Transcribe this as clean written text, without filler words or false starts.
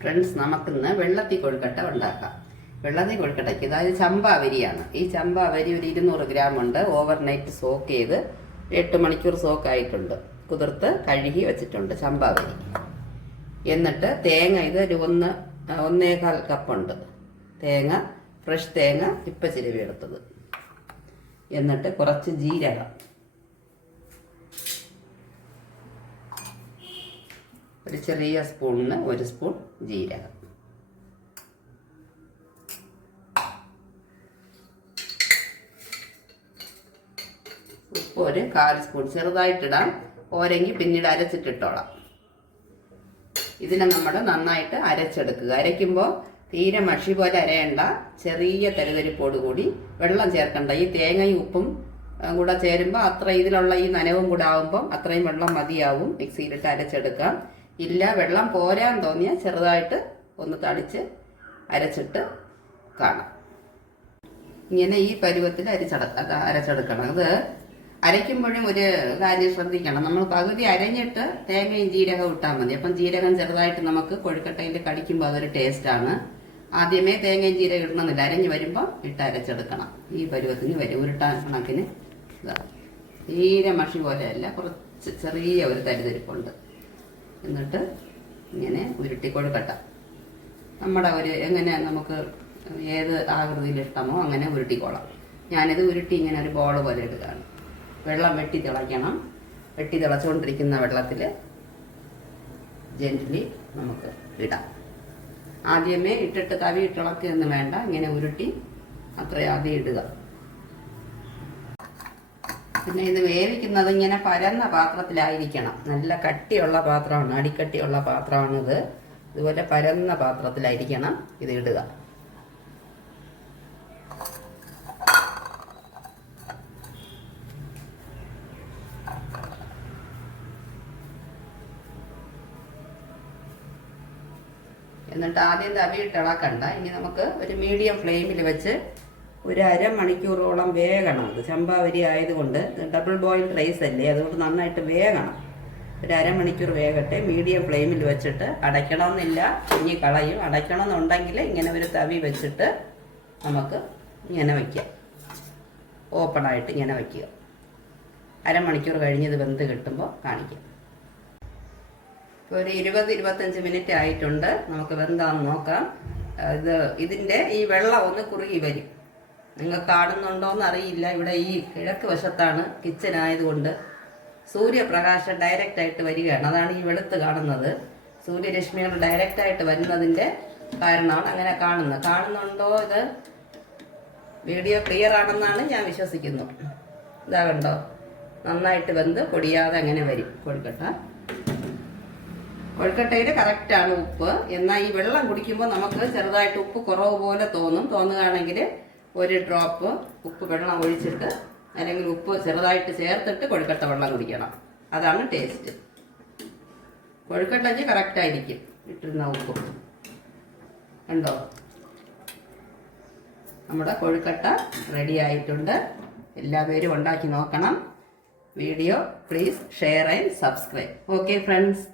Friends, നമുക്കിന്ന് വെള്ളത്തി കൊഴുക്കട്ട ഉണ്ടാക്കാം. വെള്ളത്തി കൊഴുക്കട്ടയ്ക്ക് അതായത് ചമ്പാവരിയാണ്. ഈ ചമ്പാവരി ഒരു 200 ഗ്രാം ഉണ്ട്. ഓവർനൈറ്റ് സോക്ക് ചെയ്ത് 8 മണിക്കൂർ സോക്കായിട്ടുണ്ട്. കുതിർത്ത് കഴുകി വെച്ചിട്ടുണ്ട് ചമ്പാവരി. എന്നിട്ട് തേങ്ങ ഇത് ഒരു 1.25 കപ്പുണ്ട്. തേങ്ങ, ഫ്രഷ് തേങ്ങ ഇപ്പം ചിരവി എടുത്തത്. എന്നിട്ട് കുറച്ച് ജീരകം, ഒരു ചെറിയ സ്പൂണിന് 1 സ്പൂൺ ജീരകം, ഉപ്പ് ഒരു 1/4 സ്പൂൺ, ചെറുതായിട്ടിടാം, ഓരെങ്കിൽ പിന്നീട് അരച്ചിട്ടിട്ടോളാം. ഇതിനെ നമ്മൾ നന്നായിട്ട് അരച്ചെടുക്കുക. അരയ്ക്കുമ്പോൾ തീരെ മഷി പോലെ അരയണ്ട, ചെറിയ തരിതരിപ്പോടുകൂടി, വെള്ളം ചേർക്കണ്ട. ഈ തേങ്ങയും ഉപ്പും കൂടെ ചേരുമ്പോൾ അത്ര ഇതിലുള്ള ഈ നനവും കൂടെ ആകുമ്പോൾ അത്രയും വെള്ളം മതിയാവും. മിക്സിയിലിട്ട് അരച്ചെടുക്കാം. ഇല്ല, വെള്ളം പോരാൻ തോന്നിയാൽ ചെറുതായിട്ട് ഒന്ന് തളിച്ച് അരച്ചിട്ട് കാണാം. ഇങ്ങനെ ഈ പരുവത്തിൽ അരച്ചെടുക്കണം. അത് അരയ്ക്കുമ്പോഴും ഒരു കാര്യം ശ്രദ്ധിക്കണം. നമ്മൾ പകുതി അരഞ്ഞിട്ട് തേങ്ങയും ജീരകവും ഇട്ടാൽ മതി. അപ്പം ജീരകം ചെറുതായിട്ട് നമുക്ക് കൊഴുക്കട്ടയിൽ കടിക്കുമ്പോൾ അതൊരു ടേസ്റ്റാണ്. ആദ്യമേ തേങ്ങയും ജീരകം ഇടണമെന്നില്ല, അരഞ്ഞ് വരുമ്പോൾ ഇട്ട് അരച്ചെടുക്കണം. ഈ പരുവത്തിന് വരും. ഉരുട്ടാൻ കണക്കിന് തീരെ മഷി പോലെയല്ല, കുറച്ച് ചെറിയ ഒരു തരിതരിപ്പുണ്ട്. എന്നിട്ട് ഇങ്ങനെ ഉരുട്ടി കൊഴുക്കട്ട നമ്മുടെ എങ്ങനെ നമുക്ക് ഏത് ആകൃതിയിൽ ഇഷ്ടമോ അങ്ങനെ ഉരുട്ടിക്കോളാം. ഞാനിത് ഉരുട്ടി ഇങ്ങനെ ഒരു ബോൾ പോലെ എടുക്കുകയാണ്. വെള്ളം വെട്ടി തിളയ്ക്കണം. വെട്ടി തിളച്ചുകൊണ്ടിരിക്കുന്ന വെള്ളത്തിൽ ജെന്റിലി നമുക്ക് ഇടാം. ആദ്യമേ ഇട്ടിട്ട് തവി ഇട്ടിളക്കുകയൊന്നും വേണ്ട. ഇങ്ങനെ ഉരുട്ടി അത്രയും ആദ്യം ഇടുക. പിന്നെ ഇത് വേവിക്കുന്നത് ഇങ്ങനെ പരന്ന പാത്രത്തിലായിരിക്കണം. നല്ല കട്ടിയുള്ള പാത്രമാണ്, അടിക്കട്ടിയുള്ള പാത്രമാണിത്. ഇതുപോലെ പരന്ന പാത്രത്തിലായിരിക്കണം ഇത് ഇടുക. എന്നിട്ട് ആദ്യം തവിയിട്ട് ഇളക്കണ്ട. ഇനി നമുക്ക് ഒരു മീഡിയം ഫ്ലെയിമിൽ വെച്ച് ഒരു 1/2 മണിക്കൂറോളം വേകണം. ഇത് ചമ്പാവരി ആയതുകൊണ്ട് ഡബിൾ ബോയിൽഡ് റൈസ് അല്ലേ, അതുകൊണ്ട് നന്നായിട്ട് വേകണം. ഒരു 1/2 മണിക്കൂർ വേകട്ടെ. മീഡിയം ഫ്ലെയിമിൽ വെച്ചിട്ട് അടയ്ക്കണമെന്നില്ല, കുഞ്ഞി കളയും. അടയ്ക്കണമെന്നുണ്ടെങ്കിൽ ഇങ്ങനെ ഒരു തവി വെച്ചിട്ട് നമുക്ക് ഇങ്ങനെ വയ്ക്കാം. ഓപ്പണായിട്ട് ഇങ്ങനെ വയ്ക്കുക. 1/2 മണിക്കൂർ കഴിഞ്ഞത് വെന്ത് കിട്ടുമ്പോൾ കാണിക്കാം. ഇപ്പോൾ ഒരു 20-25 മിനിറ്റ് ആയിട്ടുണ്ട്. നമുക്ക് വെന്താന്ന് നോക്കാം. ഇതിൻ്റെ ഈ വെള്ളം ഒന്ന് കുറുകി വരും. നിങ്ങൾ കാണുന്നുണ്ടോയെന്ന് അറിയില്ല. ഇവിടെ ഈ കിഴക്ക് വശത്താണ് കിച്ചൺ ആയതുകൊണ്ട് സൂര്യപ്രകാശം ഡയറക്റ്റായിട്ട് വരികയാണ്. അതാണ് ഈ വെളുത്ത് കാണുന്നത്. സൂര്യരശ്മികൾ ഡയറക്റ്റായിട്ട് വരുന്നതിൻ്റെ കാരണമാണ് അങ്ങനെ കാണുന്നത്. കാണുന്നുണ്ടോ? ഇത് വീഡിയോ ക്ലിയർ ആണെന്നാണ് ഞാൻ വിശ്വസിക്കുന്നു. ഇതാ കണ്ടോ, നന്നായിട്ട് വെന്ത് പൊടിയാതെ അങ്ങനെ വരും കൊഴുക്കട്ട. കൊഴുക്കട്ടയിൽ കറക്റ്റാണ് ഉപ്പ്. എന്നാൽ ഈ വെള്ളം കുടിക്കുമ്പോൾ നമുക്ക് ചെറുതായിട്ട് ഉപ്പ് കുറവ് പോലെ തോന്നുകയാണെങ്കിൽ 1 ഡ്രോപ്പ് ഉപ്പ് വെള്ളം ഒഴിച്ചിട്ട് അല്ലെങ്കിൽ ഉപ്പ് ചെറുതായിട്ട് ചേർത്തിട്ട് കൊഴുക്കട്ട വെള്ളം കുടിക്കണം. അതാണ് ടേസ്റ്റ്. കൊഴുക്കട്ടയ്ക്ക് കറക്റ്റായിരിക്കും ഇട്ടിരുന്ന ഉപ്പ്. കണ്ടോ, നമ്മുടെ കൊഴുക്കട്ട റെഡി ആയിട്ടുണ്ട്. എല്ലാവരും ഉണ്ടാക്കി നോക്കണം. Video please share and subscribe. Okay friends.